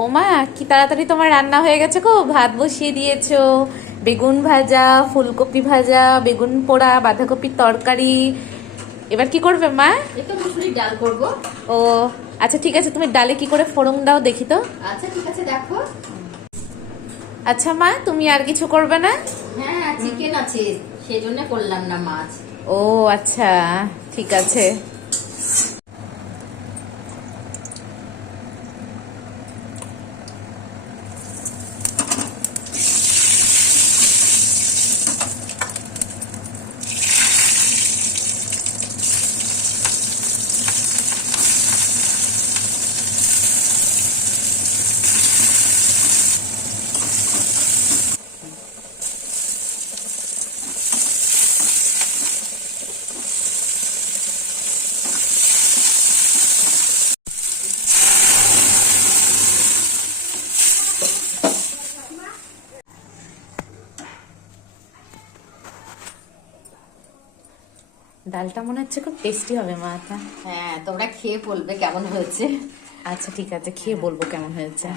ও মা, কি তাড়াতাড়ি তোমার রান্না হয়ে গেছে গো। ভাত বসিয়ে দিয়েছো, বেগুন ভাজা, ফুলকপি ভাজা, বেগুন পোড়া, বাঁধাকপির তরকারি। এবার কি করবে মা? একটু মুসুরির ডাল করব। ও আচ্ছা, ঠিক আছে। তুমি ডালে কি করে ফোড়ন দাও দেখি তো। আচ্ছা ঠিক আছে, দেখো। আচ্ছা মা, তুমি আর কিছু করবে না? হ্যাঁ, চিকেন আছে, সেই জন্য করলাম না মাছ। ও আচ্ছা, ঠিক আছে। ডালটা মনে হচ্ছে খুব টেস্টি হবে মা। তা হ্যাঁ, তোমরা খেয়ে বলবে কেমন হয়েছে। আচ্ছা ঠিক আছে, খেয়ে বলবো কেমন হয়েছে।